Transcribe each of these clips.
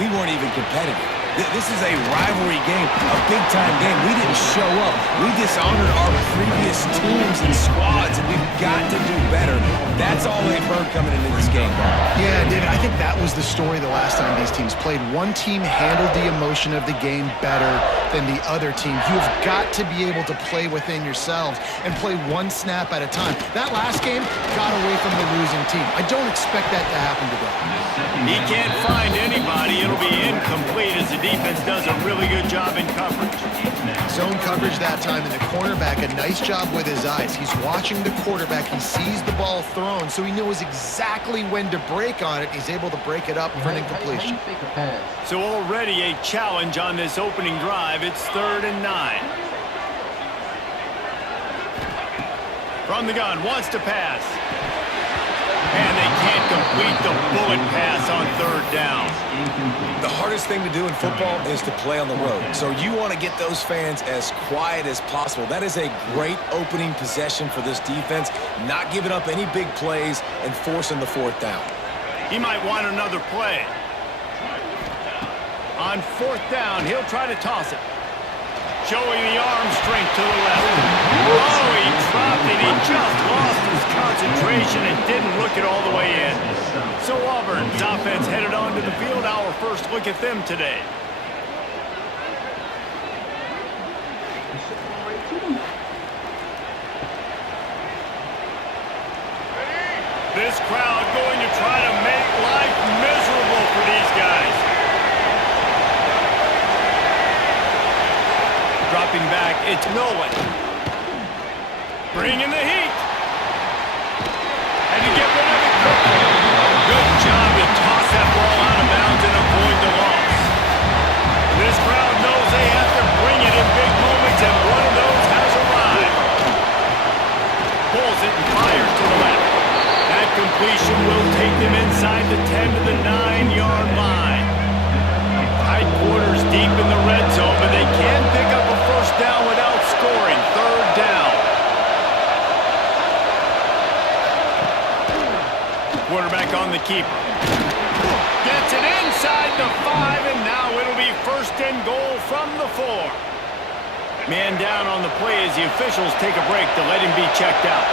we weren't even competitive. This is a rivalry game, a big-time game. We didn't show up. We dishonored our previous teams and squads, and we've got to do better. That's all they've heard coming into this game, Bob. Yeah, David, I think that was the story the last time these teams played. One team handled the emotion of the game better than the other team. You've got to be able to play within yourselves and play one snap at a time. That last game got away from the losing team. I don't expect that to happen today. He can't find anybody. It'll be incomplete as the defense does a really good job in coverage. Zone coverage that time, and the cornerback, a nice job with his eyes. He's watching the quarterback. He sees the ball thrown, so he knows exactly when to break on it. He's able to break it up for an incompletion. So already a challenge on this opening drive. It's 3rd and 9. From the gun, wants to pass. And they can't complete the bullet pass on 3rd down. The hardest thing to do in football is to play on the road. So you want to get those fans as quiet as possible. That is a great opening possession for this defense, not giving up any big plays and forcing the 4th down. He might want another play. On 4th down, he'll try to toss it. Showing the arm strength to the left. Oh, he dropped it. He just lost his concentration and didn't look it all the way in. So Auburn's offense headed onto the field. Our first look at them today. This crowd going to try to make life miserable for these guys. Dropping back, it's Nolan. Bringing the heat. And to get rid of it. Good job to toss that ball out of bounds and avoid the loss. This crowd knows they have to bring it in big moments, and one of those has arrived. Pulls it and fires to the left. That completion will take them inside the 10 to the 9-yard line. Tight quarters deep in the red zone, but they can pick up a first down without scoring. 3rd down. Quarterback on the keeper. Gets it inside the 5, and now it'll be 1st and goal from the 4. Man down on the play as the officials take a break to let him be checked out.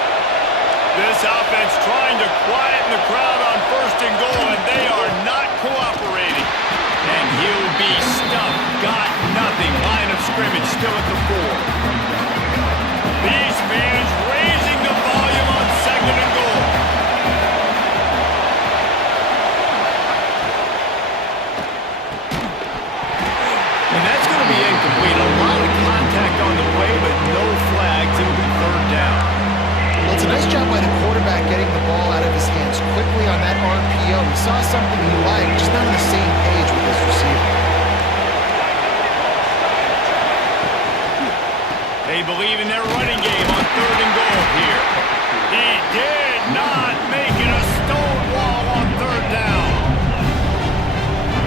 This offense trying to quieten the crowd on 1st and goal, and they are not cooperating. And he'll be stuffed. Got nothing. Line of scrimmage still at the 4. These fans raising the volume on 2nd and goal. And that's going to be incomplete. A lot of contact on the play, but no flags. It'll be 3rd down. Well, it's a nice job by the quarterback getting the ball out of his hands quickly on that RPO. He saw something he liked, just not on the same page with his receiver. They believe in their running game on 3rd and goal here. He did not make it a stonewall on 3rd down.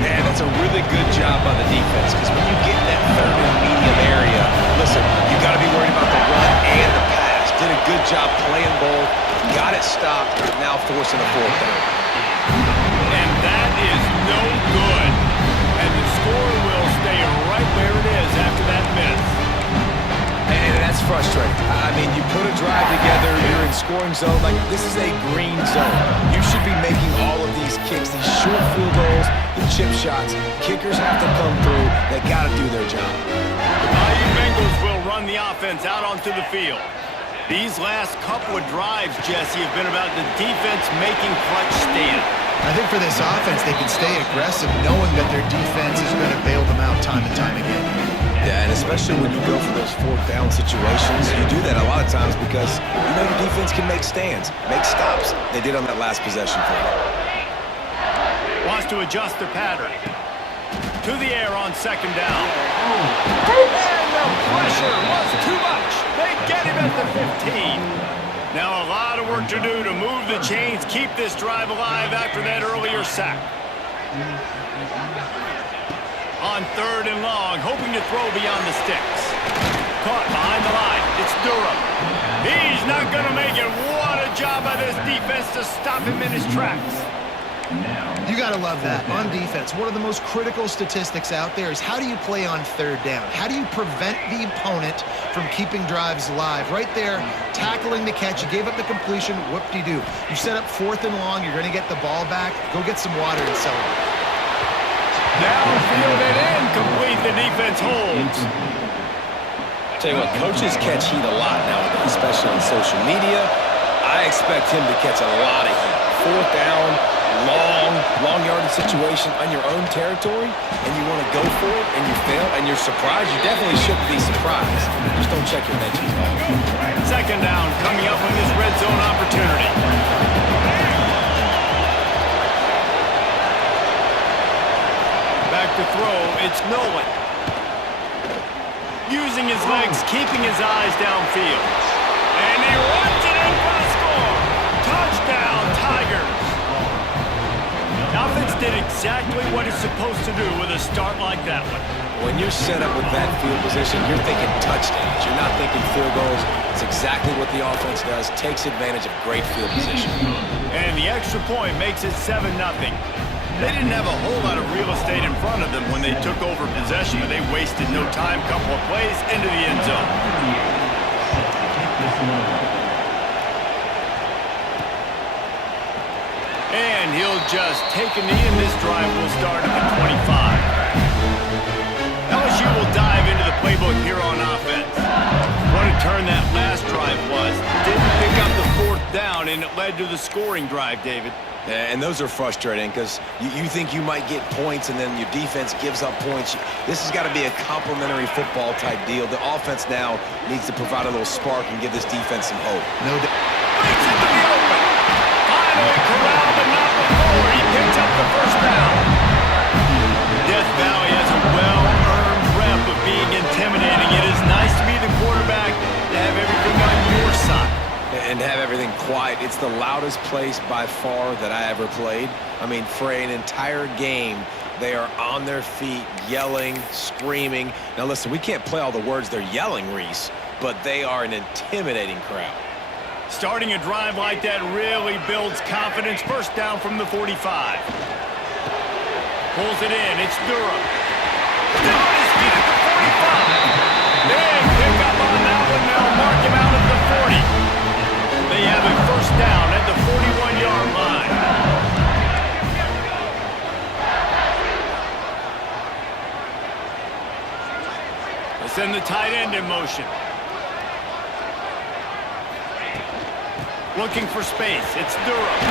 Man, that's a really good job by the defense, because when you get in that 3rd and medium area, listen, you got to be worried about the run and the pass. Did a good job playing both, got it stopped, now forcing a 4th down. And that is no good. And the score will stay right where it is after that miss. And that's frustrating. I mean, you put a drive together, you're in scoring zone. Like, this is a green zone. You should be making all of these kicks, these short field goals, the chip shots. Kickers have to come through. They got to do their job. The Bayou Bengals will run the offense out onto the field. These last couple of drives, Jesse, have been about the defense making clutch stand. I think for this offense, they can stay aggressive knowing that their defense is going to bail them out time and time again. Yeah, and especially when you go for those 4th down situations, you do that a lot of times because you know the defense can make stands, make stops. They did on that last possession for you. Wants to adjust the pattern. To the air on 2nd down. And the pressure was too much. They get him at the 15. Now a lot of work to do to move the chains, keep this drive alive after that earlier sack. On 3rd and long, hoping to throw beyond the sticks. Caught behind the line. It's Durham. He's not going to make it. What a job by this defense to stop him in his tracks. You got to love that. On defense, one of the most critical statistics out there is how do you play on third down? How do you prevent the opponent from keeping drives alive? Right there, tackling the catch. You gave up the completion. Whoop-de-doo. You set up 4th and long. You're going to get the ball back. Go get some water and celebrate. Downfield and incomplete. The defense holds. Tell you what, coaches catch heat a lot nowadays, especially on social media. I expect him to catch a lot of heat. 4th down, long yardage situation on your own territory, and you want to go for it, and you fail, and you're surprised. You definitely shouldn't be surprised. Just don't check your mentions. 2nd down coming up with this red zone opportunity. Back to throw, it's Nolan. Using his legs, keeping his eyes downfield. And he runs it in for the score. Touchdown, Tigers. Offense did exactly what it's supposed to do with a start like that one. When you're set up with that field position, you're thinking touchdowns. You're not thinking field goals. It's exactly what the offense does. Takes advantage of great field position. And the extra point makes it 7-0. They didn't have a whole lot of real estate in front of them when they took over possession, but they wasted no time. Couple of plays into the end zone. And he'll just take a knee, and this drive will start at the 25. LSU will dive into the playbook here on offense. What a turn that last drive was. Didn't pick up the 4th down, and it led to the scoring drive, David. Yeah, and those are frustrating because you think you might get points and then your defense gives up points. This has got to be a complementary football type deal. The offense now needs to provide a little spark and give this defense some hope. No doubt. Breaks into the open. Finally corralled, but not before. He picks up the 1st down. Death Valley has a well-earned rep of being intimidating. It is nice to be the quarterback, to have everything on your side. And have everything quiet. It's the loudest place by far that I ever played. I mean, for an entire game, they are on their feet, yelling, screaming. Now, listen, we can't play all the words they're yelling, Reese, but they are an intimidating crowd. Starting a drive like that really builds confidence. 1st down from the 45. Pulls it in. It's Durham. Still on his feet at the 45. Big pick up on that one. They'll mark him out at the 40. They have a 1st down at the 41-yard line. They send the tight end in motion. Looking for space. It's Durham.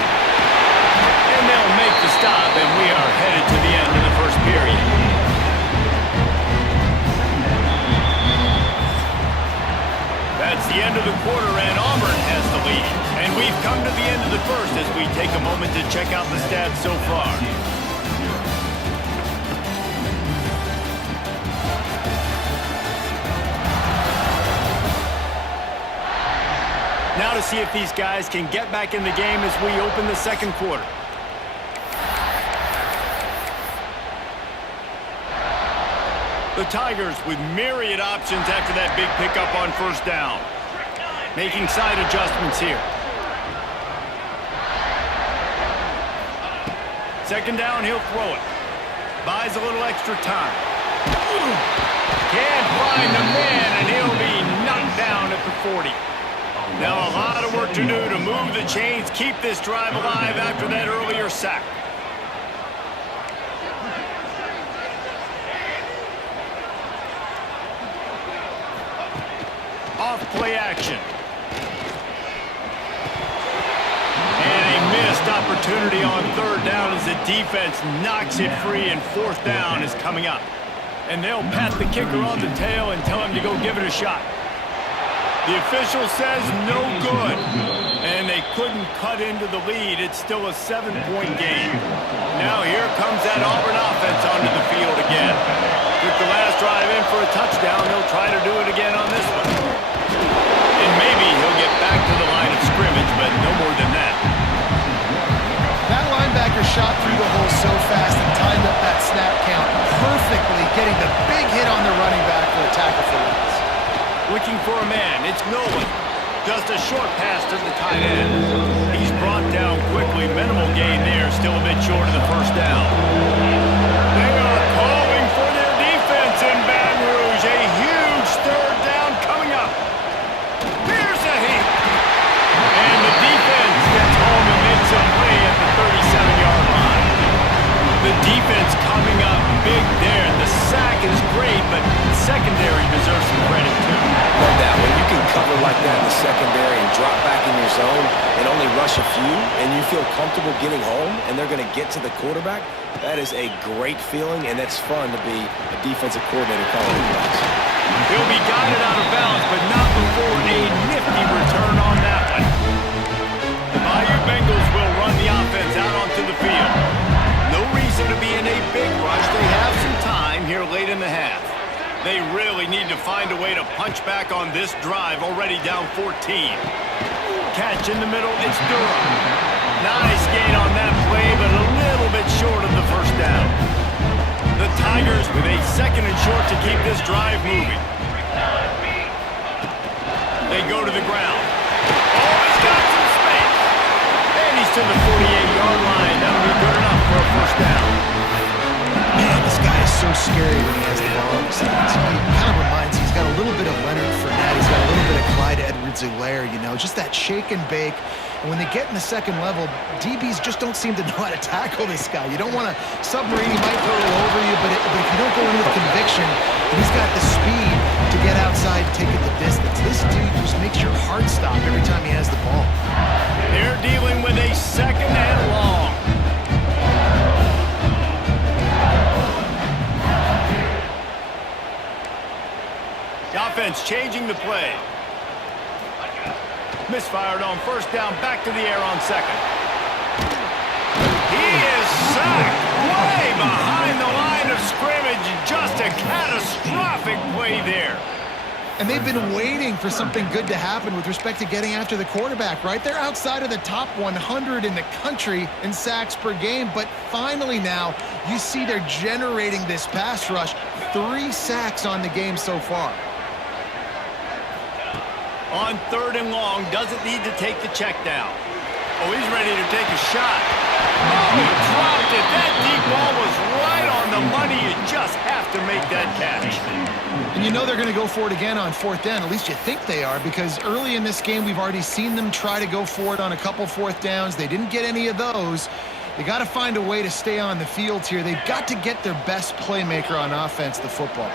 And they'll make the stop, and we are headed to the end of the 1st period. That's the end of the quarter, and Auburn has the lead. And we've come to the end of the 1st as we take a moment to check out the stats so far. Now to see if these guys can get back in the game as we open the 2nd quarter. The Tigers with myriad options after that big pickup on 1st down. Making side adjustments here. 2nd down, he'll throw it. Buys a little extra time. Can't find the man, and he'll be knocked down at the 40. Now a lot of work to do to move the chains, keep this drive alive after that earlier sack. Off play action. And a missed opportunity on 3rd down as the defense knocks it free, and 4th down is coming up. And they'll pat the kicker on the tail and tell him to go give it a shot. The official says no good. And they couldn't cut into the lead. It's still a 7-point game. Now here comes that Auburn offense onto the field again. Took the last drive in for a touchdown. They'll try to do it again on this one. And maybe he'll get back to the line of scrimmage, but no more than that. That linebacker shot through the hole so fast and timed up that snap count perfectly, getting the big hit on the running back for a tackle for loss. Looking for a man. It's Nolan. Just a short pass to the tight end. He's brought down quickly. Minimal gain there. Still a bit short of the first down. They are calling for their defense in Baton Rouge. A huge third down coming up. Here's a hit. And the defense gets home and makes a play at the 37-yard line. The defense coming up big there. The sack is great, but the secondary deserves some credit too. Love that. When you can cover like that in the secondary and drop back in your zone and only rush a few, and you feel comfortable getting home, and they're going to get to the quarterback, that is a great feeling, and it's fun to be a defensive coordinator calling plays. He'll be guided out of bounds, but not before a nifty return on that one. The Bayou Bengals will run the offense out onto the field. No reason to be in a big rush. They have some time here late in the half. They really need to find a way to punch back on this drive, already down 14. Catch in the middle, it's Durham. Nice gain on that play, but a little bit short of the first down. The Tigers with a second and short to keep this drive moving. They go to the ground. Oh, he's got some space. And he's to the 48-yard line. That'll be good enough for a first down. Man, this guy is so scary when he has the ball in his hands. He kind of reminds me, he's got a little bit of Leonard Fournette. He's got a little bit of Clyde Edwards-Helaire, you know, just that shake and bake. And when they get in the second level, DBs just don't seem to know how to tackle this guy. You don't want to submarine, he might throw it over you, but if you don't go in with conviction, and he's got the speed to get outside and take it the distance. This dude just makes your heart stop every time he has the ball. They're dealing with a second and long. The offense changing the play. Misfired on first down, back to the air on second. He is sacked way behind the line of scrimmage. Just a catastrophic play there. And they've been waiting for something good to happen with respect to getting after the quarterback, right? They're outside of the top 100 in the country in sacks per game, but finally now you see they're generating this pass rush. 3 sacks on the game so far. On third and long, doesn't need to take the check down. Oh, he's ready to take a shot. Oh, he dropped it. That deep ball was right on the money. You just have to make that catch. And you know they're going to go for it again on fourth down. At least you think they are, because early in this game, we've already seen them try to go for it on a couple fourth downs. They didn't get any of those. They got to find a way to stay on the field here. They've got to get their best playmaker on offense, the football.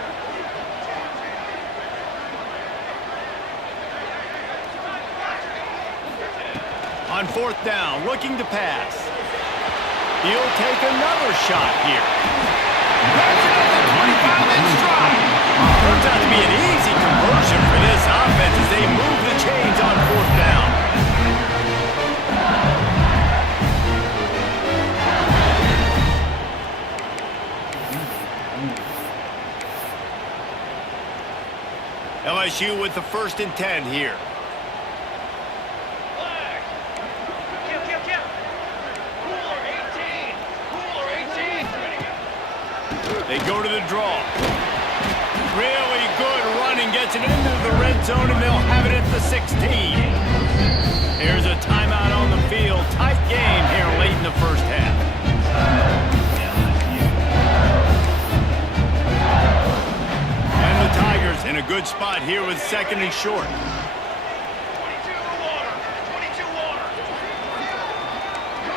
On fourth down, looking to pass. He'll take another shot here. That's another 25-inch drive. Turns out to be an easy conversion for this offense as they move the chains on fourth down. LSU with the 1st and 10 here. They go to the draw. Really good running, gets it into the red zone, and they'll have it at the 16. Here's a timeout on the field. Tight game here late in the first half. And the Tigers in a good spot here with 2nd and short.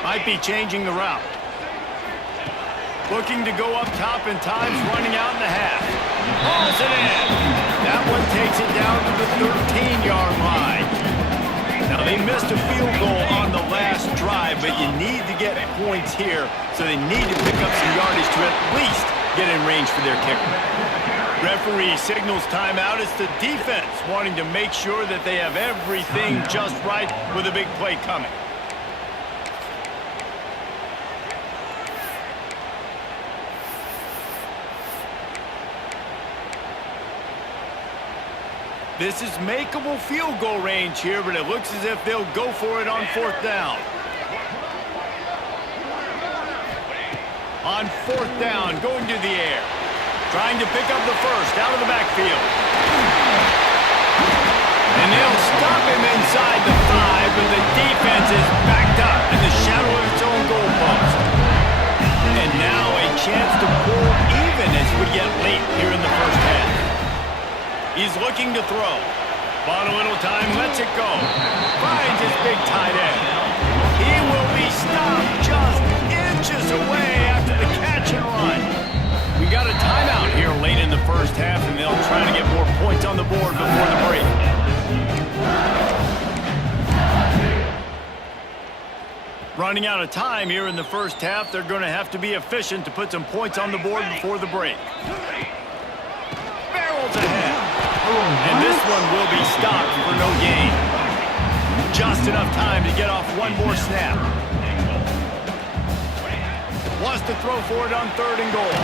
Might be changing the route. Looking to go up top, and time's running out in the half. Hauls it in. That one takes it down to the 13-yard line. Now, they missed a field goal on the last drive, but you need to get points here, so they need to pick up some yardage to at least get in range for their kicker. Referee signals timeout. It's the defense wanting to make sure that they have everything just right with a big play coming. This is makeable field goal range here, but it looks as if they'll go for it on fourth down. On fourth down, going to the air. Trying to pick up the first out of the backfield. And they'll stop him inside the 5, but the defense is backed up in the shadow of its own goalpost. And now a chance to pull even as we get late here in the first half. He's looking to throw. Bought a little time, lets it go. Finds his big tight end. He will be stopped just inches away after the catch and run. We got a timeout here late in the first half, and they'll try to get more points on the board before the break. Running out of time here in the first half, they're going to have to be efficient to put some points on the board before the break. Barrels ahead. And this one will be stopped for no gain. Just enough time to get off one more snap. Wants to throw for it on 3rd and goal.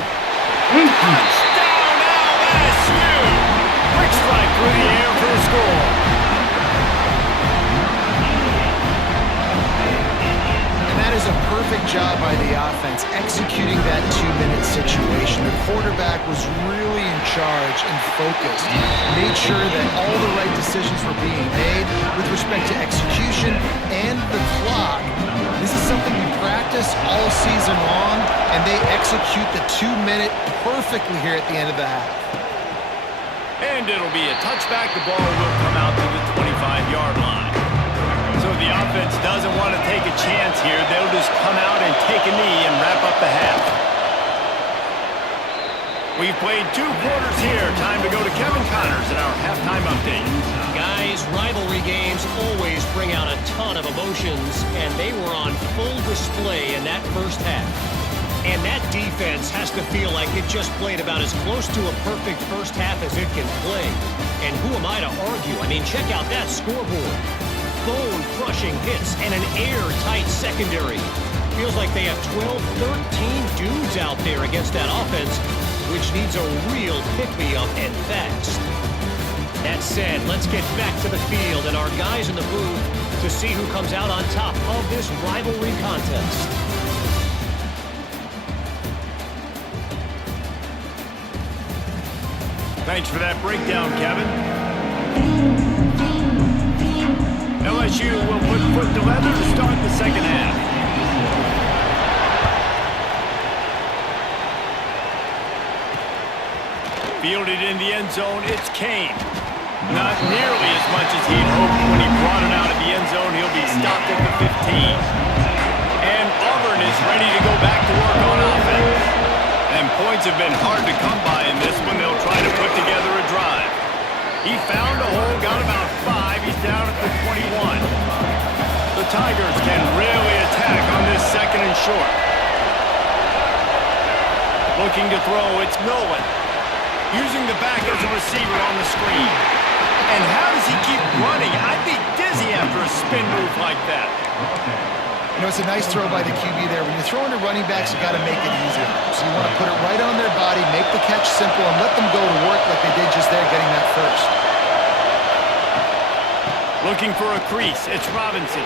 Touchdown LSU! Quick strike through the air for the score. And that is a perfect job by the offense, executing that 2-minute situation. The quarterback was really in charge and focused. Made sure that all the right decisions were being made with respect to execution and the clock. This is something we practice all season long, and they execute the 2-minute perfectly here at the end of the half. And it'll be a touchback. The ball will come out to the 25-yard line. So the offense doesn't want to take a chance here. They'll just come out and take a knee and wrap up the half. We've played 2 quarters here. Time to go to Kevin Connors in our halftime update. Guys, rivalry games always bring out a ton of emotions, and they were on full display in that first half. And that defense has to feel like it just played about as close to a perfect first half as it can play. And who am I to argue? I mean, check out that scoreboard. Bone-crushing hits and an airtight secondary. Feels like they have 12, 13 dudes out there against that offense, which needs a real pick-me-up and fast. That said, let's get back to the field and our guys in the booth to see who comes out on top of this rivalry contest. Thanks for that breakdown, Kevin. LSU will put foot to leather to start the second half. Fielded in the end zone, it's Kane. Not nearly as much as he'd hoped when he brought it out of the end zone. He'll be stopped at the 15. And Auburn is ready to go back to work on offense. And points have been hard to come by in this one. They'll try to put together a drive. He found a hole, got about 5. He's down at the 21. The Tigers can really attack on this 2nd and short. Looking to throw, it's Nolan. Using the back as a receiver on the screen. And how does he keep running? I'd be dizzy after a spin move like that. You know, it's a nice throw by the QB there. When you're throwing to running backs, you got to make it easy. So you want to put it right on their body, make the catch simple, and let them go to work like they did just there, getting that first. Looking for a crease. It's Robinson.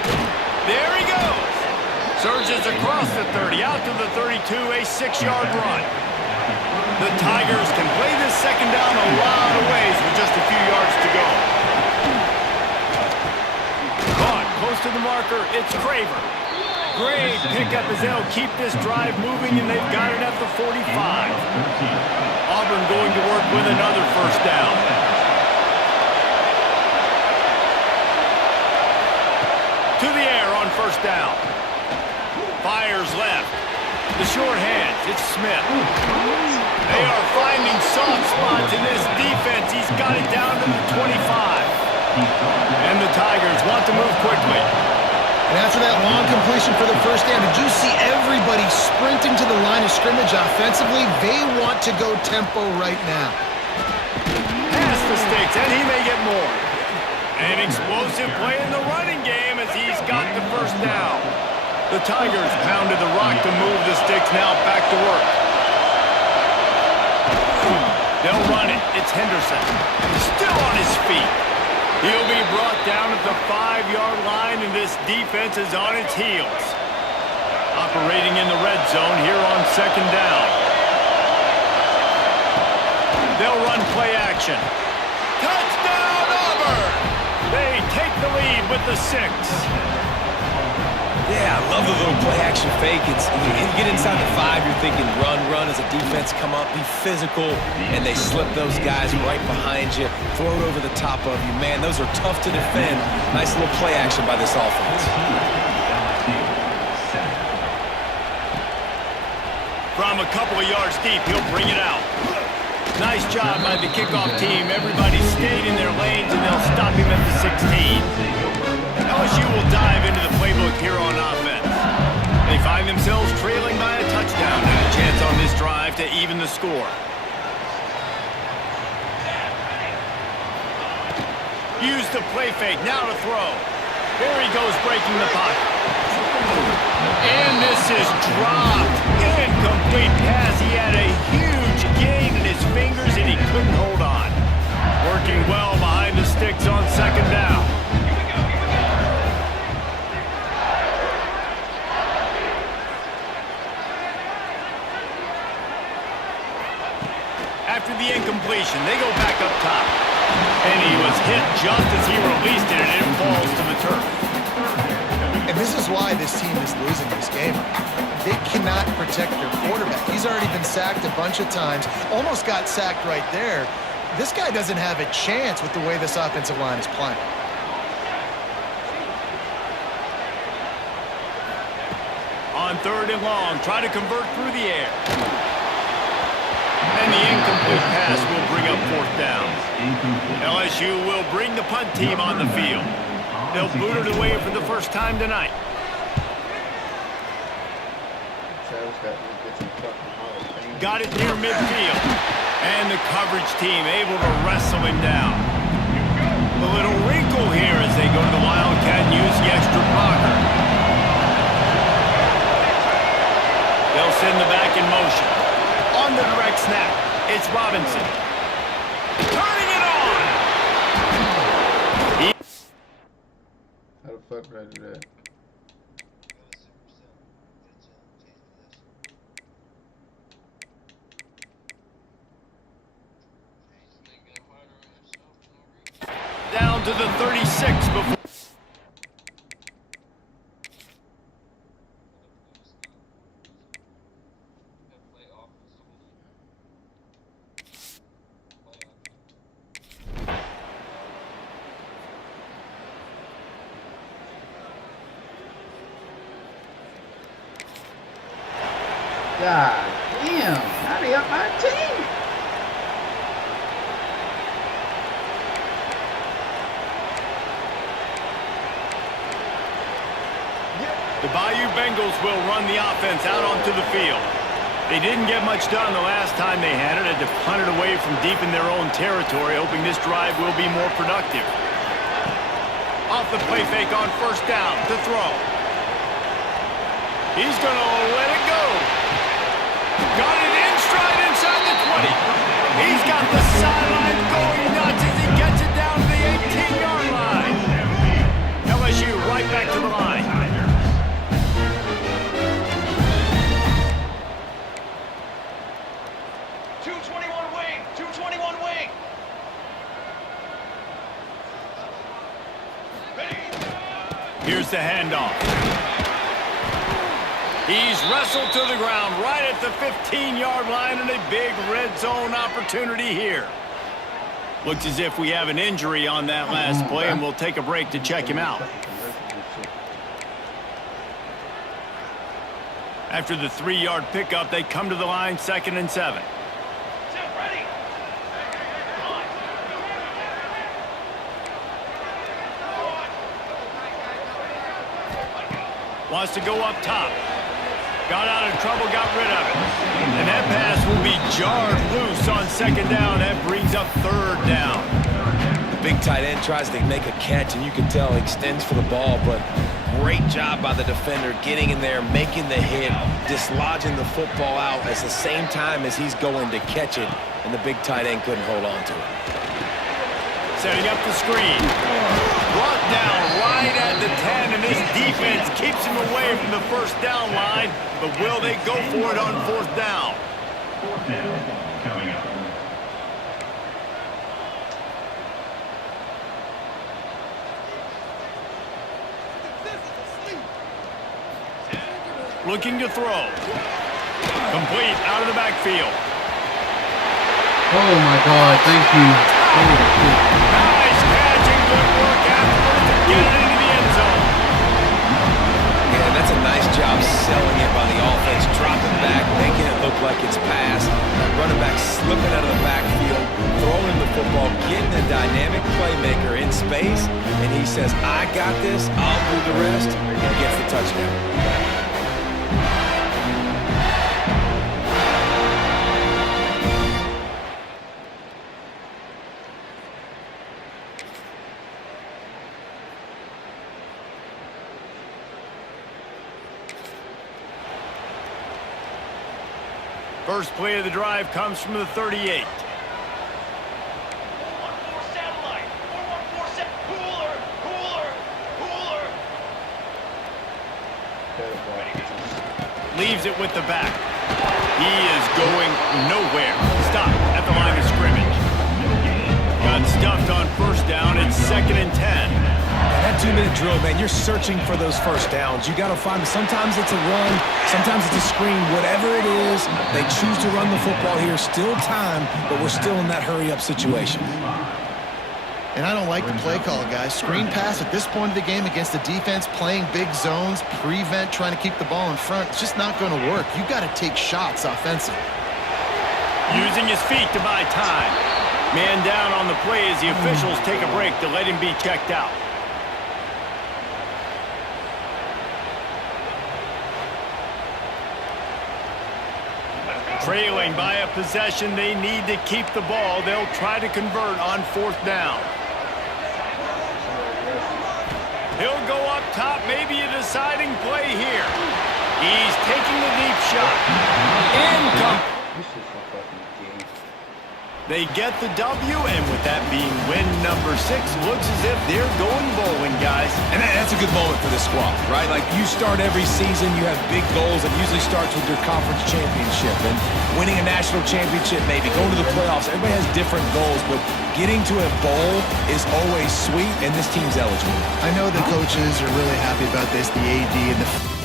There he goes. Surges across the 30, out to the 32, a 6-yard run. The Tigers can play this second down a lot of ways with just a few yards to go. Caught close to the marker, it's Craver. Great pickup as they'll keep this drive moving, and they've got it at the 45. Auburn going to work with another first down. To the air on first down. Fires left. The short hands, it's Smith. They are finding soft spots in this defense. He's got it down to the 25. And the Tigers want to move quickly. And after that long completion for the first down, did you see everybody sprinting to the line of scrimmage offensively? They want to go tempo right now. Pass the sticks, and he may get more. An explosive play in the running game as he's got the first down. The Tigers pounded the rock to move the sticks, now back to work. They'll run it. It's Henderson. Still on his feet. He'll be brought down at the 5-yard line, and this defense is on its heels. Operating in the red zone here on second down. They'll run play action. Touchdown, Auburn! They take the lead with the 6. Yeah, I love the little play-action fake. You get inside the 5, you're thinking run, run as a defense, come up, be physical, and they slip those guys right behind you, throw it over the top of you. Man, those are tough to defend. Nice little play-action by this offense. From a couple of yards deep, he'll bring it out. Nice job by the kickoff team. Everybody stayed in their lanes, and they'll stop him at the 16. LSU will dive into the playbook here on offense. They find themselves trailing by a touchdown and a chance on this drive to even the score. Use the play fake, now to throw. There he goes, breaking the pocket. And this is dropped. Incomplete pass. He had a huge gain in his fingers, and he couldn't hold on. Working well behind the sticks on second down. After the incompletion, they go back up top. And he was hit just as he released it, and it falls to the turf. And this is why this team is losing this game. They cannot protect their quarterback. He's already been sacked a bunch of times, almost got sacked right there. This guy doesn't have a chance with the way this offensive line is playing. On 3rd and long, try to convert through the air. And the incomplete pass will bring up 4th down. LSU will bring the punt team on the field. They'll boot it away for the first time tonight. Got it near midfield. And the coverage team able to wrestle him down. A little wrinkle here as they go to the Wildcat and use the extra blocker. They'll send the back in motion. On the direct snap, it's Robinson. Turning it on! How the fuck did I do that? Down to the 36 before. God damn, how they up my team? The Bayou Bengals will run the offense out onto the field. They didn't get much done the last time they had it. Had to punt it away from deep in their own territory, hoping this drive will be more productive. Off the play fake on 1st down to throw. He's going to let it go. Got it in stride inside the 20. He's got the sideline going nuts as he gets it down to the 18-yard line. LSU right back to the line. Here's the handoff. He's wrestled to the ground right at the 15-yard line, and a big red zone opportunity here. Looks as if we have an injury on that last play, and we'll take a break to check him out. After the 3-yard pickup, they come to the line 2nd and 7. Wants to go up top. Got out of trouble, got rid of it. And that pass will be jarred loose on 2nd down. That brings up 3rd down. The big tight end tries to make a catch, and you can tell he extends for the ball, but great job by the defender getting in there, making the hit, dislodging the football out at the same time as he's going to catch it, and the big tight end couldn't hold on to it. Setting up the screen. Brought down right at the 10, and this defense keeps him away from the 1st down line, but will they go for it on 4th down? 4th down coming up. looking to throw. Complete out of the backfield. Oh my God, thank you. Nice catch and good work afterwards to get it into the end zone. Yeah, that's a nice job selling it by the offense, dropping back, making it look like it's passed. That running back slipping out of the backfield, throwing the football, getting a dynamic playmaker in space, and he says, I got this, I'll do the rest, and gets the touchdown. First play of the drive comes from the 38. Leaves it with the back. He is going nowhere. Stop at the line of scrimmage. Got stuffed on first down. It's 2nd and 10. That 2-minute drill, man, you're searching for those first downs. You got to find them. Sometimes it's a run, sometimes it's a screen. Whatever it is, they choose to run the football here. Still time, but we're still in that hurry-up situation. And I don't like the play call, guys. Screen pass at this point of the game against the defense, playing big zones, prevent, trying to keep the ball in front. It's just not going to work. You got to take shots offensively. Using his feet to buy time. Man down on the play as the officials take a break to let him be checked out. Trailing by a possession, they need to keep the ball. They'll try to convert on 4th down. He'll go up top, maybe a deciding play here. He's taking the deep shot. Incomplete. They get the W, and with that being win number 6, looks as if they're going bowling, guys. And that's a good moment for the squad, right? Like, you start every season, you have big goals. It usually starts with your conference championship and winning a national championship, maybe going to the playoffs. Everybody has different goals, but getting to a bowl is always sweet, and this team's eligible. I know the coaches are really happy about this, the AD and the...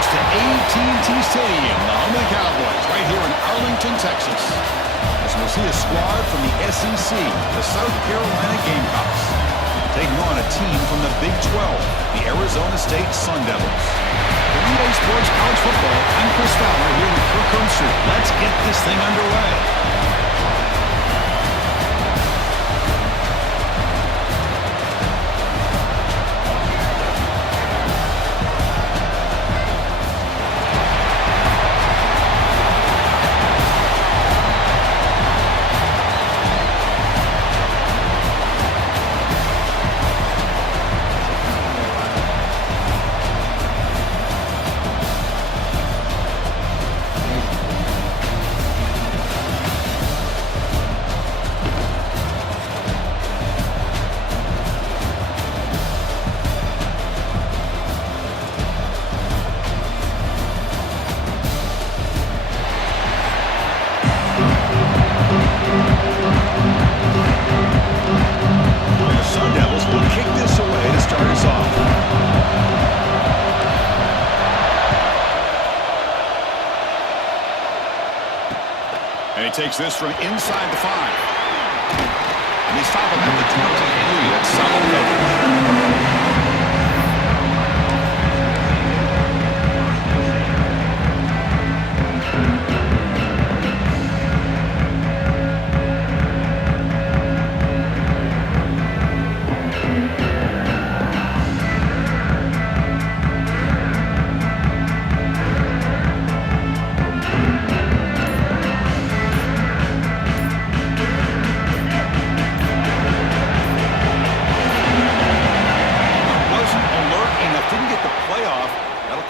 To AT&T Stadium, the home of the Cowboys, right here in Arlington, Texas. As we'll see a squad from the SEC, the South Carolina Gamecocks, taking on a team from the Big 12, the Arizona State Sun Devils. EA Sports College Football. I'm Chris Fowler here with Kirk Herbstreit. Let's get this thing underway. And he takes this from inside the 5. And he's stopping at the 23. That's solid coverage.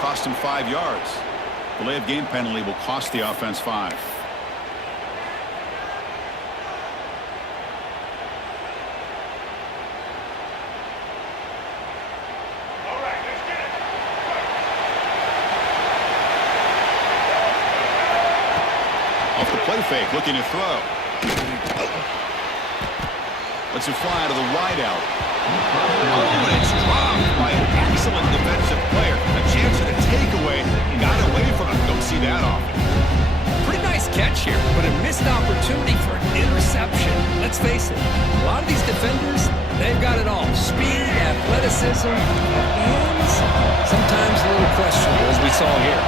Cost him 5 yards. Delay of game penalty will cost the offense 5. Off the play fake, looking to throw. Lets it fly out of the wideout. Oh, and it's dropped by an excellent defensive player. A chance at a takeaway. Got away from him. Don't see that often. Pretty nice catch here, but a missed opportunity for an interception. Let's face it, a lot of these defenders, they've got it all. Speed, athleticism, and sometimes a little questionable, as we saw here.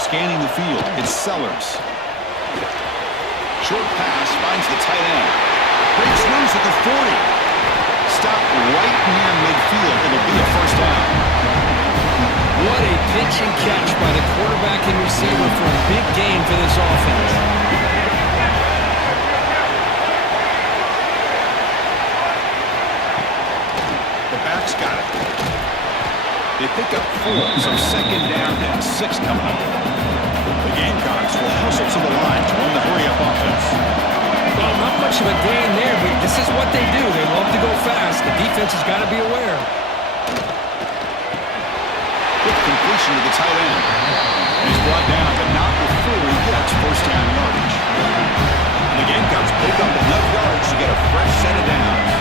Scanning the field, it's Sellers. Short pass finds the tight end. Breaks loose at the 40. Stop right near midfield. It'll be a first down. What a pitch and catch by the quarterback and receiver for a big game for this offense. The back's got it. They pick up 4, so second down and 6 coming up. The Gamecocks will hustle to the line to run the hurry-up offense. Well, not much of a gain there, but this is what they do. They love to go fast. The defense has got to be aware. Quick completion to the tight end. And he's brought down, but not before he gets first down yardage. And the Gamecocks pick up enough yards to get a fresh set of downs.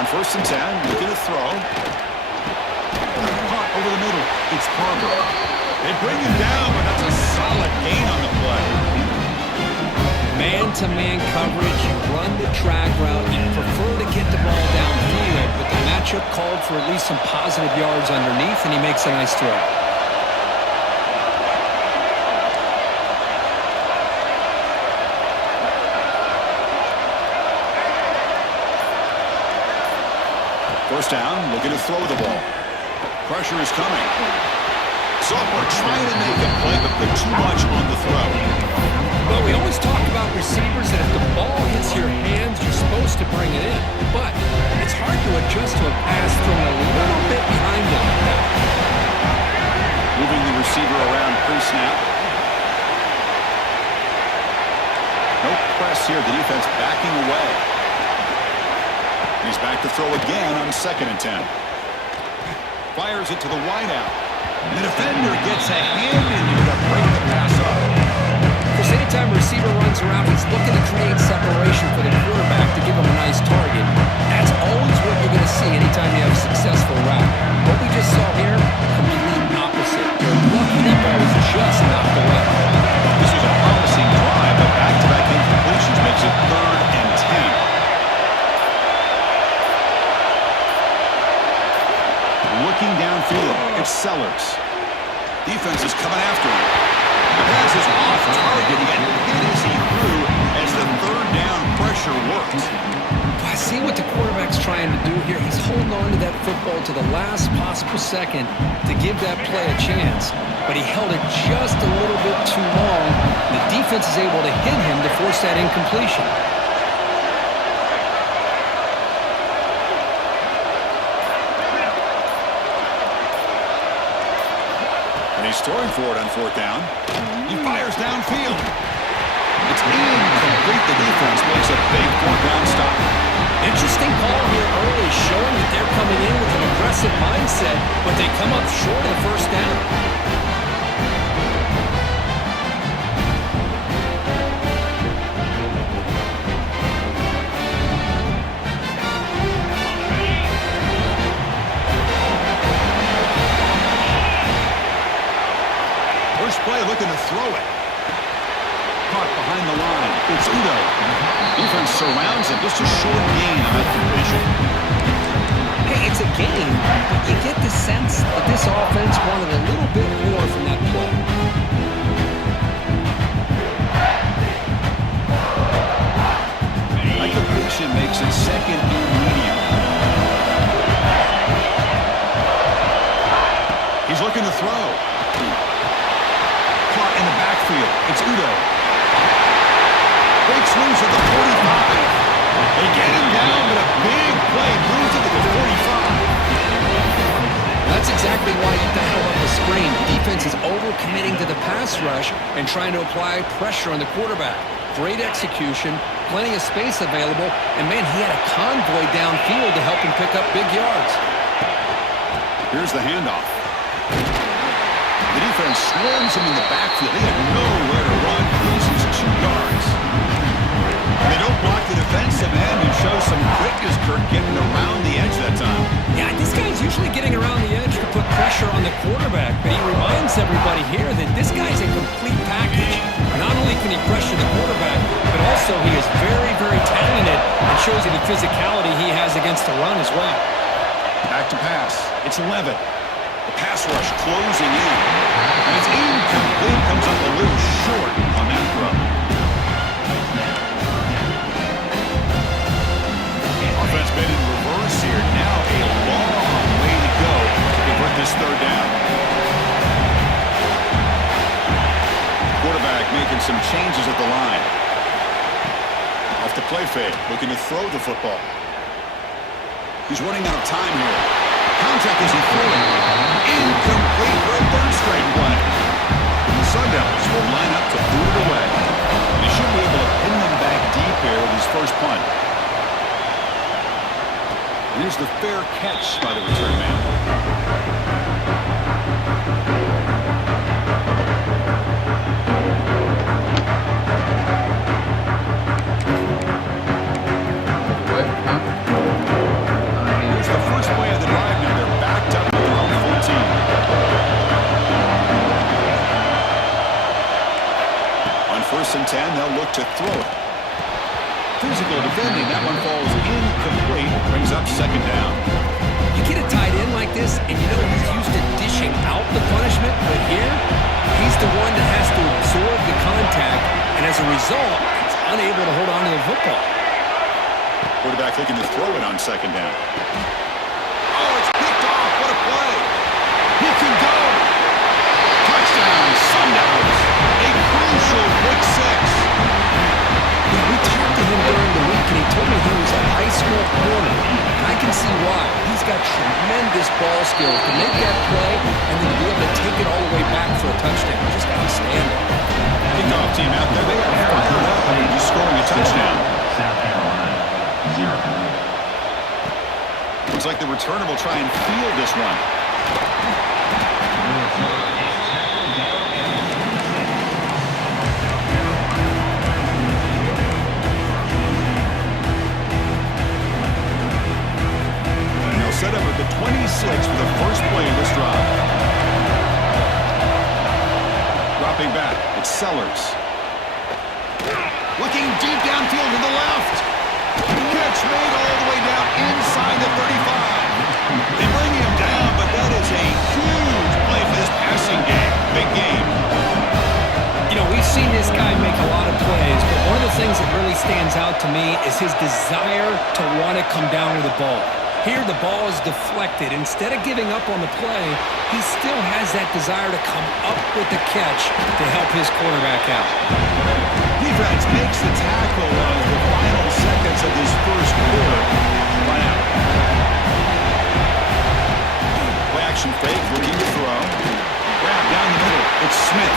On 1st and 10, looking to throw. Caught over the middle. It's Carver. They bring him down, but that's a solid gain on the play. Man-to-man coverage, you run the track route, you prefer to get the ball downfield, but the matchup called for at least some positive yards underneath, and he makes a nice throw. First down, looking to throw the ball. Pressure is coming. Sophomore trying to make a play, but put too much on the throw. Well, we always talk about receivers that if the ball hits your hands, you're supposed to bring it in. But it's hard to adjust to a pass thrown a little bit behind you like that. Moving the receiver around pre-snap. No press here. The defense backing away. He's back to throw again on 2nd and 10. Fires it to the wideout. The defender gets a hand in here to break the pass up. Because anytime a receiver runs around, he's looking to create separation for the quarterback to give him a nice target. That's always what you're going to see anytime you have a successful route. What we just saw here, complete opposite. They're lucky that ball was just knocked away. This was a promising drive, but back-to-back incompletions makes it 3rd and 10. after him. The pass is off target. He got hit as he threw as the third down pressure worked. I see what the quarterback's trying to do here. He's holding on to that football to the last possible second to give that play a chance. But he held it just a little bit too long. The defense is able to hit him to force that incompletion. And he's throwing for it on fourth down. He fires downfield. It's incomplete. The defense makes a big fourth-down stop. Interesting call here early, showing that they're coming in with an aggressive mindset, but they come up short of the first down. First play looking to throw it. Caught behind the line. It's Udo. Defense surrounds him. Just a short gain on that completion. Hey, it's a game, but you get the sense that this offense wanted a little bit more from that play. That completion makes it second and medium. He's looking to throw. Caught in the backfield. It's Udo. Breaks loose at the 45. They get him down, but a big play moves it to the 45. That's exactly why you dial up the screen. Defense is overcommitting to the pass rush and trying to apply pressure on the quarterback. Great execution, plenty of space available, and man, he had a convoy downfield to help him pick up big yards. Here's the handoff. The defense swarms him in the backfield. He had nowhere to run. Loses 2 yards. They don't block the defensive end and show some quickness, Kirk, getting around the edge that time. Yeah, this guy's usually getting around the edge to put pressure on the quarterback, but he reminds everybody here that this guy's a complete package. Not only can he pressure the quarterback, but also he is very, very talented and shows you the physicality he has against the run as well. Back to pass. It's 11. The pass rush closing in. And it's incomplete. Comes up a little short on that throw. Offense been in reverse here. Now a long way to go to convert this third down. Quarterback making some changes at the line. Off the play fake, looking to throw the football. He's running out of time here. Contact as he threw it. Incomplete for a third straight play. The Sundowns will line up to boot it away. They should be able to pin them back deep here with his first punt. And here's the fair catch by the return man. Here's the first play of the drive. Now they're backed up with their own 14. On 1st and 10, they'll look to throw it. Physical defending. That one falls incomplete. Brings up second down. You get a tight end like this, and you know he's used to dishing out the punishment, but here, he's the one that has to absorb the contact, and as a result, he's unable to hold on to the football. Quarterback looking to throw it on second down. Oh, it's picked off. What a play. He can go. Touchdown, Sundowns. A crucial pick six. Yeah, we talked to him during the week, and he told me he was a high school corner. I can see why. He's got tremendous ball skills to make that play and then to be able to take it all the way back for a touchdown. Just outstanding. Kickoff team out there. They are fired up and just scoring a touchdown. South Carolina, 0. Looks like the returner will try and field this one. Set up at the 26 for the first play of this drive. Dropping back, it's Sellers. Looking deep downfield to the left. Catch made all the way down inside the 35. They bring him down, but that is a huge play for this passing game. big game. You know, we've seen this guy make a lot of plays, but one of the things that really stands out to me is his desire to want to come down with the ball. Here, the ball is deflected. Instead of giving up on the play, he still has that desire to come up with the catch to help his quarterback out. Defense makes the tackle of the final seconds of this first quarter. Right out. Play action fake, looking to throw. Grab down the middle. It's Smith.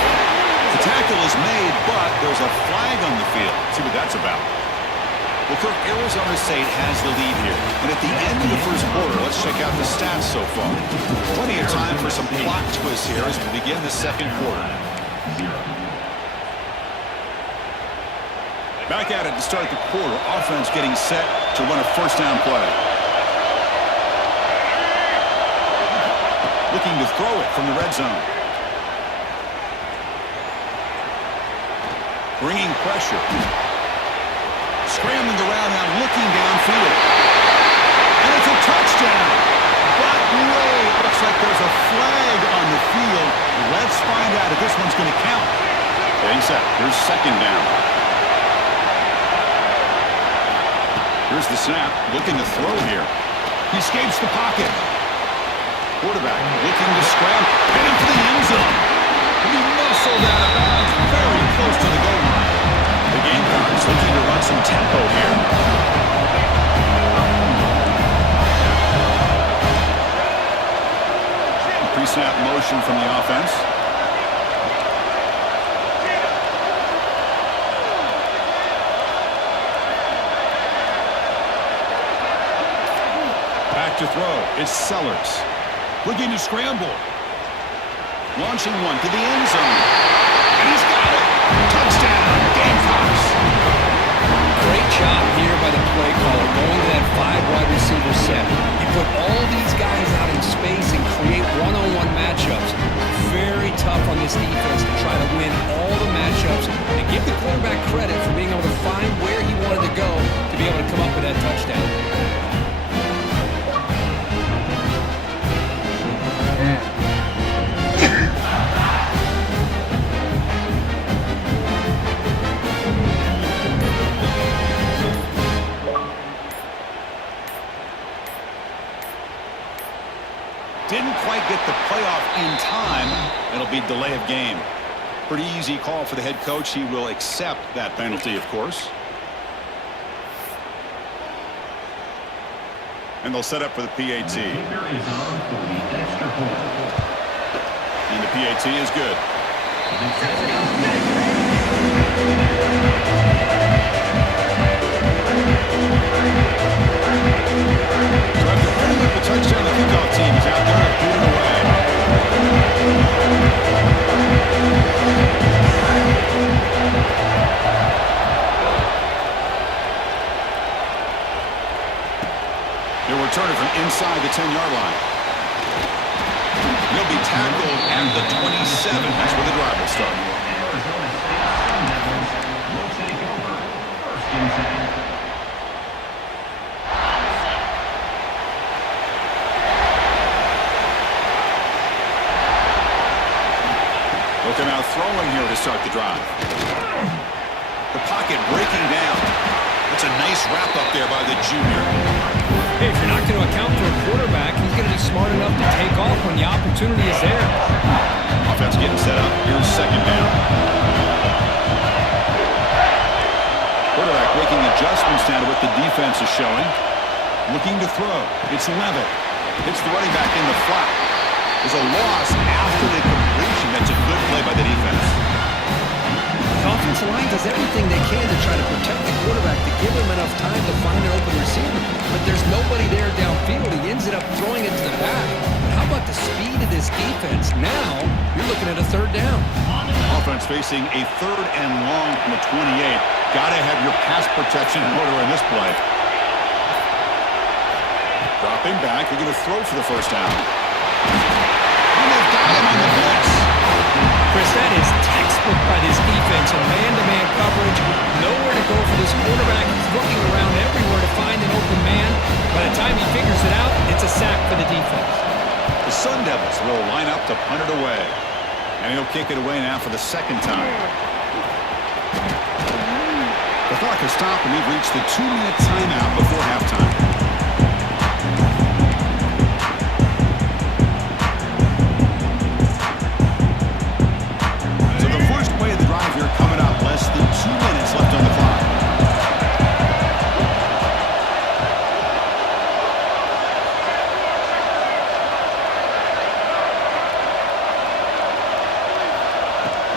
The tackle is made, but there's a flag on the field. Let's see what that's about. Well, Kirk, Arizona State has the lead here. And at the end of the first quarter, let's check out the stats so far. Plenty of time for some plot twists here as we begin the second quarter. Back at it to start the quarter. Offense getting set to run a first down play. Looking to throw it from the red zone. Bringing pressure. Scrambling around now, looking downfield. And it's a touchdown. But wait, looks like there's a flag on the field. Let's find out if this one's going to count. Getting set. Here's second down. Here's the snap. Looking to throw here. He escapes the pocket. Quarterback looking to scramble. Heading for the end zone. He muscled out of bounds very close to the goal line. The Gamecocks looking to run some tempo here. Pre-snap motion from the offense. Back to throw. It's Sellers. Looking to scramble. Launching one to the end zone. And he's got it. Touchdown, Gamecocks. Great job here by the play caller, going to that 5 wide receiver set. You put all these guys out in space and create one-on-one matchups. Very tough on this defense to try to win all the matchups and give the quarterback credit for being able to find where he wanted to go to be able to come up with that touchdown. Didn't quite get the playoff in time. It'll be delay of game. Pretty easy call for the head coach. He will accept that penalty, of course. And they'll set up for the PAT. And the PAT is good. So after putting up a touchdown, the kickoff team is out there to boot it away. They'll return it from inside the 10-yard line. He'll be tackled at the 27. That's where the drive will start. Looking out throwing here to start the drive. The pocket breaking down. That's a nice wrap up there by the junior. Hey, if you're not going to account for a quarterback, he's going to be smart enough to take off when the opportunity is there. Offense getting set up. Here's second down. Quarterback making adjustments now to what the defense is showing. Looking to throw. It's Levitt. Hits the running back in the flat. There's a loss after the completion. That's a good play by the defense. The offensive line does everything they can to try to protect the quarterback to give him enough time to find an open receiver. But there's nobody there downfield. He ends up throwing it to the back. But how about the speed of this defense? Now you're looking at a third down. Offense facing a third and long from the 28. Got to have your pass protection in order in this play. Dropping back. They're going to throw for the first down. And they've got him on the blitz. Chris, that is textbook by this defense. A man-to-man coverage. Nowhere to go for this quarterback. He's looking around everywhere to find an open man. By the time he figures it out, it's a sack for the defense. The Sun Devils will line up to punt it away. And he'll kick it away now for the second time. The clock has stopped, and we've reached the 2-minute timeout before halftime. So the first play of the drive here coming up. Less than 2 minutes left on the clock.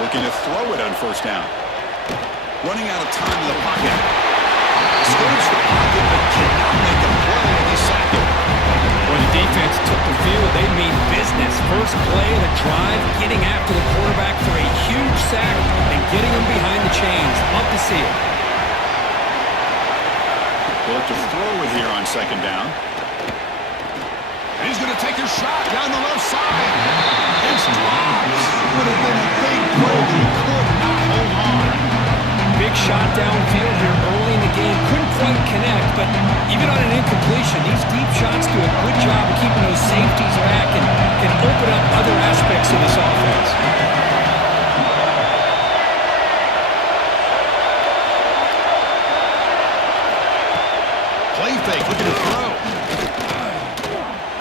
Looking to throw it on first down. Running out of time in the pocket. Skirts the pocket, but cannot make a play, and they sack him. When the defense took the field, they mean business. First play of the drive, getting after the quarterback for a huge sack and getting him behind the chains. Love to see it. They'll have to throw it here on second down. And he's going to take a shot down the left side. It's dropped. Would have been a big play, but he could not hold on. Big shot downfield here early in the game. Couldn't quite connect, but even on an incompletion, these deep shots do a good job of keeping those safeties back and can open up other aspects of this offense. Play fake, looking to throw.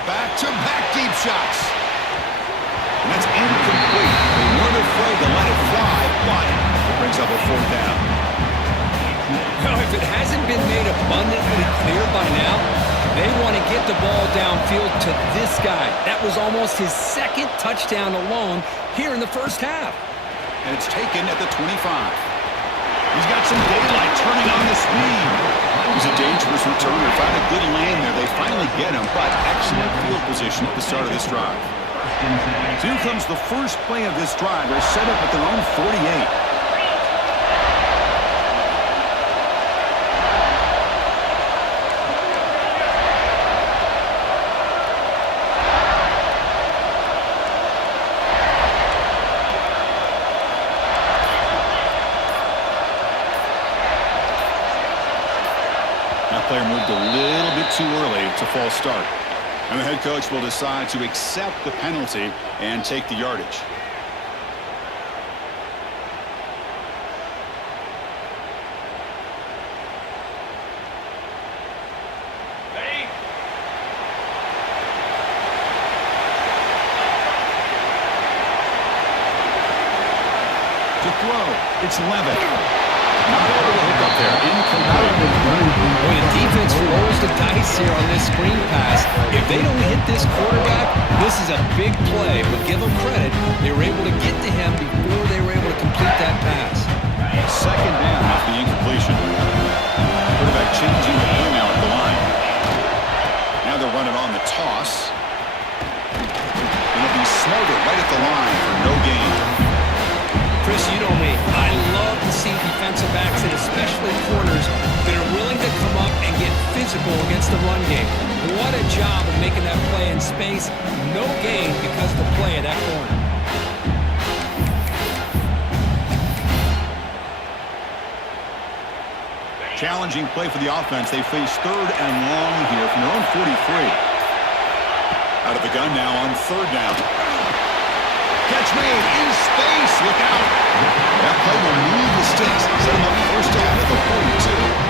Back-to-back deep shots. And that's incomplete. They weren't afraid to let it fly, but it brings up a fourth down. Now, if it hasn't been made abundantly clear by now, they want to get the ball downfield to this guy. That was almost his second touchdown alone here in the first half. And it's taken at the 25. He's got some daylight turning on the speed. He's a dangerous returner. Found a good lane there. They finally get him, but excellent field position at the start of this drive. So here comes the first play of this drive. They're set up at their own 48. That player moved a little bit too early. It's a false start. And the head coach will decide to accept the penalty and take the yardage. Ready? To throw, it's Levitt. Not able to hook up there. Incomplete. When the defense rolls the dice here on this screen pass, if they don't hit this quarterback, this is a big play. But give them credit, they were able to get to him before they were able to complete that pass. Second down off the incompletion. Quarterback changing the play now at the line. Now they're running on the toss. And they'll be smothered right at the line for no gain. Chris, you know me. I love to see defensive backs and especially corners that are willing to come up and get physical against the run game. What a job of making that play in space. No gain because of the play of that corner. Challenging play for the offense. They face third and long here from their own 43. Out of the gun now on third down. Catch made in space. Look out. That play will move the sticks. Set them up first down at the 42.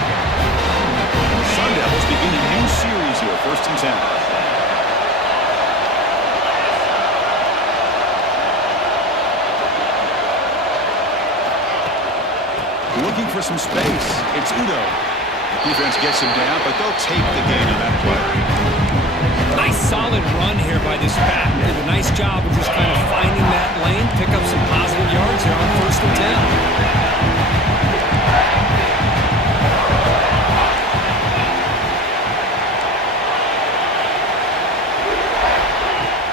Sun Devils begin a new series here. First and 10. Looking for some space. It's Udo. Defense gets him down, but they'll take the gain on that play. Nice solid run here by this back. Did a nice job of just kind of finding that lane, pick up some positive yards here on first and 10.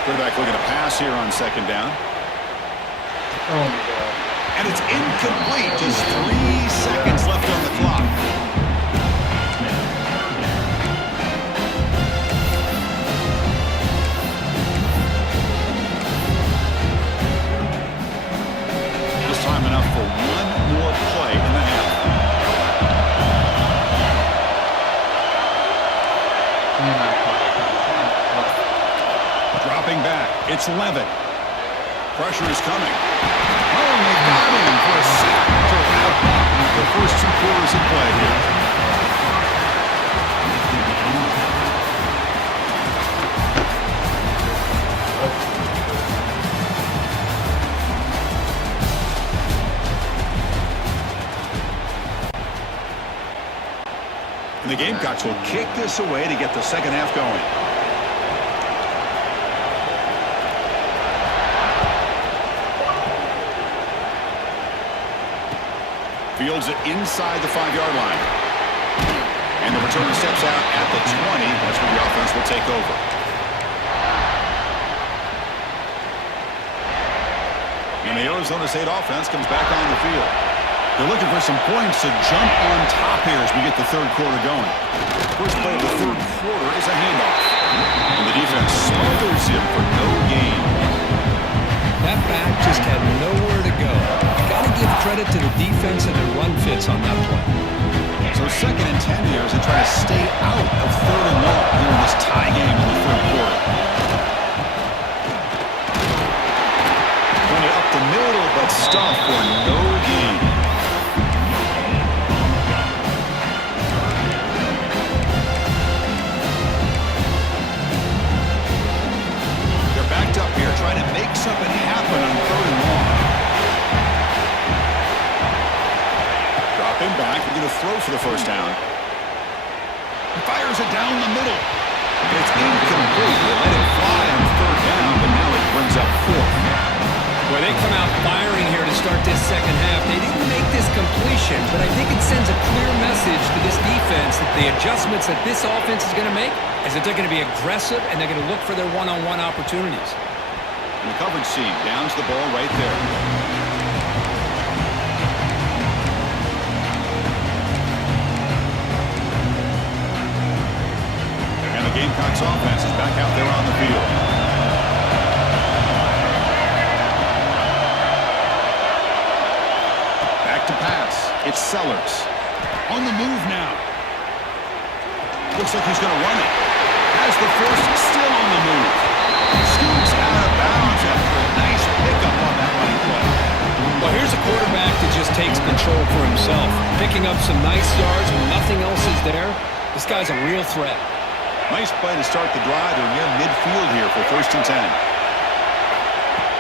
Quarterback looking to pass here on second down. Oh, my God. And it's incomplete. Just 3 seconds left on the clock. This time enough for one more play in the half. Dropping back. It's Levitt. Pressure is coming. Oh, and they got him for a sack to wrap up the first 2 quarters of play here. And the Gamecocks will kick this away to get the second half going. Fields it inside the 5-yard line. And the returner steps out at the 20. That's where the offense will take over. And the Arizona State offense comes back on the field. They're looking for some points to jump on top here as we get the third quarter going. First play of the third quarter is a handoff. And the defense smothers him for no gain. That back just had nowhere to go. Got to give credit to the defense and the run fits on that play. So 2nd and 10 here as they try to stay out of 3rd and long here in this tie game in the third quarter. Pointed up the middle, but stuffed for no gain. They're backed up here trying to make something happen on 3rd and long. Drop him back. They're going to throw for the first down. He fires it down the middle. It's incomplete. They let it fly on 3rd down, but now it brings up 4th. Well, they come out firing here to start this second half. They didn't make this completion, but I think it sends a clear message to this defense that the adjustments that this offense is going to make is that they're going to be aggressive and they're going to look for their one-on-one opportunities. And the coverage team downs the ball right there. And the Gamecocks offense is back out there on the field. Back to pass. It's Sellers. On the move now. Looks like he's going to run it. Has the first, still on the move. Scoots out of bounds after a nice pickup on that running play. Well, here's a quarterback that just takes control for himself. Picking up some nice yards when nothing else is there. This guy's a real threat. Nice play to start the drive. They're near midfield here for 1st and 10.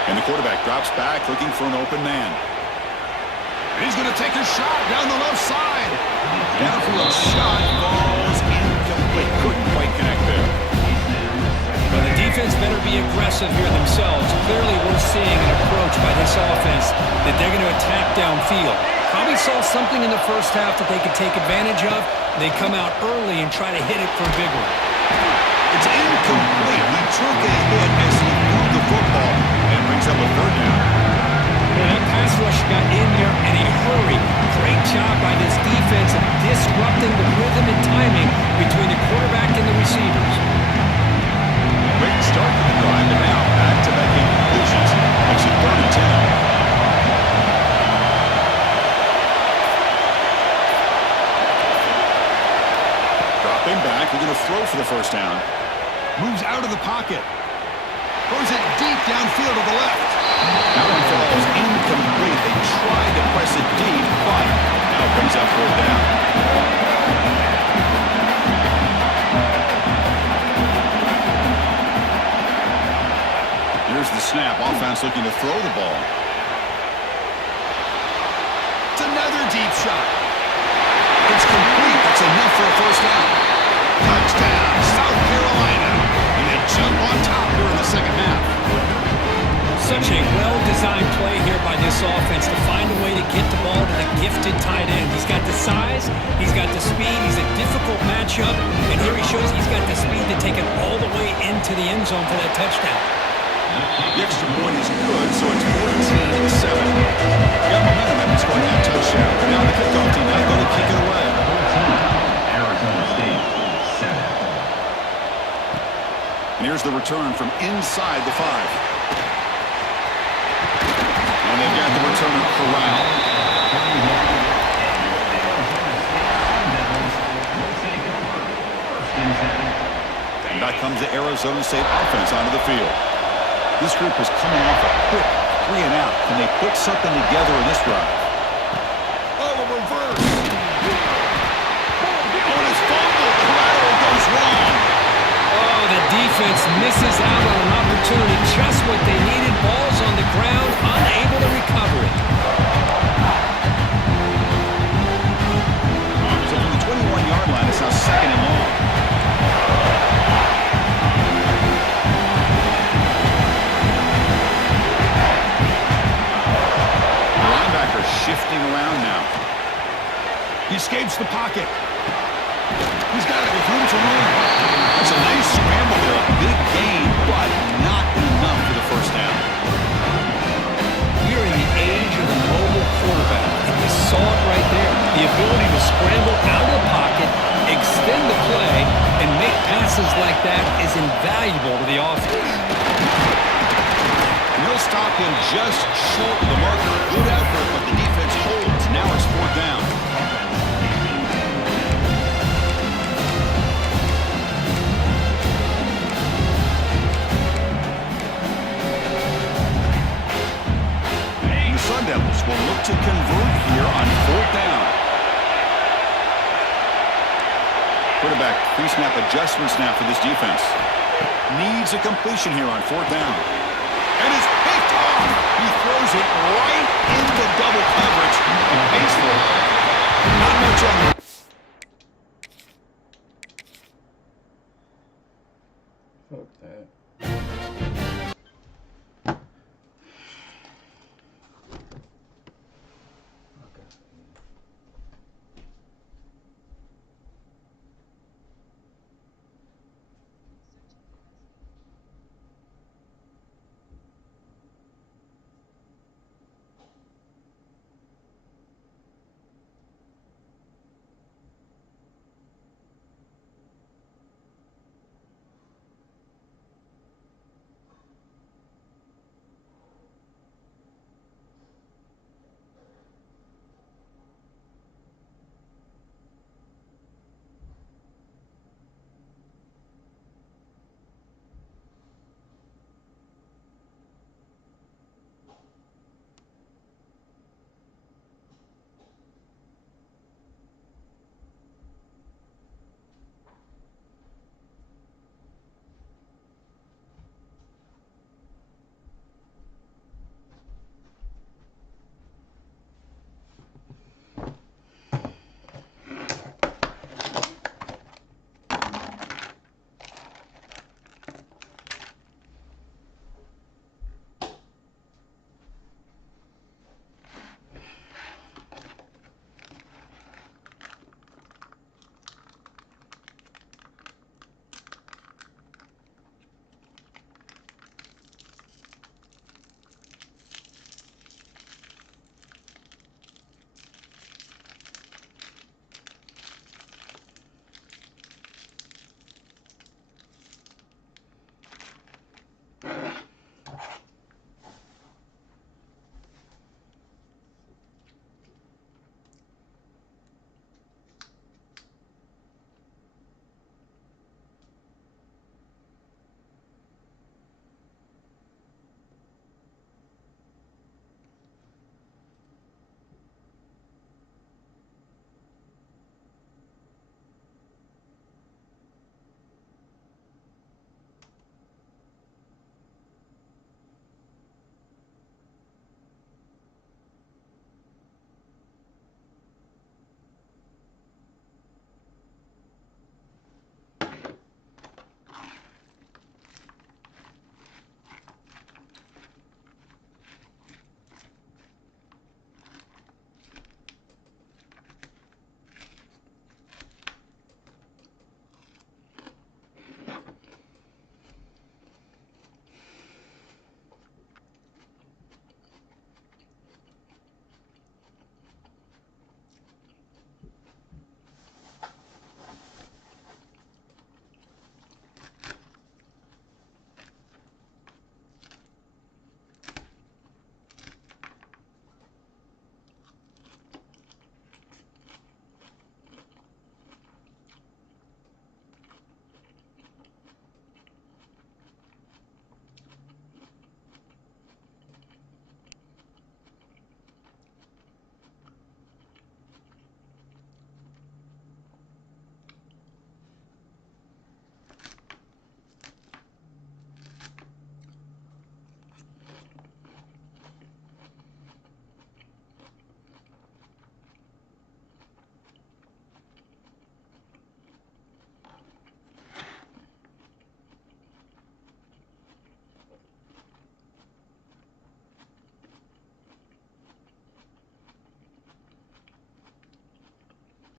And the quarterback drops back looking for an open man. He's going to take a shot down the left side. Downfield shot falls incomplete. Couldn't quite connect there. Well, the defense better be aggressive here themselves. Clearly, we're seeing an approach by this offense that they're going to attack downfield. Probably saw something in the first half that they could take advantage of. They come out early and try to hit it for a big one. It's incomplete. He took a hit as he threw the football and brings up a 3rd down. Yeah, that pass rush got in there in a hurry. Great job by this defense of disrupting the rhythm and timing between the quarterback and the receivers. Great start to the drive, and now back to making completions. Makes it 3rd and 10. Dropping back, we're going to throw for the first down. Moves out of the pocket. Throws it deep downfield to the left. Now it falls incomplete. They tried to press it deep, but now it brings up 4th down. Here's the snap. Offense looking to throw the ball. It's another deep shot. It's complete. That's enough for a first down. Touchdown, South Carolina. And they jump on top here in the second half. Such a well-designed play here by this offense to find a way to get the ball to the gifted tight end. He's got the size, he's got the speed, he's a difficult matchup, and here he shows he's got the speed to take it all the way into the end zone for that touchdown. The extra point is good, so it's 14-7. Got momentum after scoring that touchdown. Now the kickoff team not going to kick it away. Arizona State, 7. And here's the return from inside the 5. And they've got the returner corralled. And back comes the Arizona State offense onto the field. This group was coming off a quick 3 and out. Can they put something together in this drive? Oh, a reverse. Oh, and it's fumbled. The lateral goes wrong. Oh, the defense misses out on an opportunity. Just what they needed. Ball's on the ground, unable to recover it. So from the 21-yard line, it's now 2nd and long. The linebacker shifting around now. He escapes the pocket. He's got it with room to run. That's a nice scramble there. A big gain, but not enough for the first down. We're in the age of the mobile quarterback, and you saw it right there. The ability to scramble out of the pocket, extend the play, and make passes like that is invaluable to the offense. And he'll stop him just short of the marker. Good effort, but the defense holds. Now it's 4th down. Sun Devils will look to convert here on 4th down. Quarterback pre-snap adjustments now for this defense. Needs a completion here on 4th down. And it's picked off. He throws it right into double coverage. And pays for it. Not much on the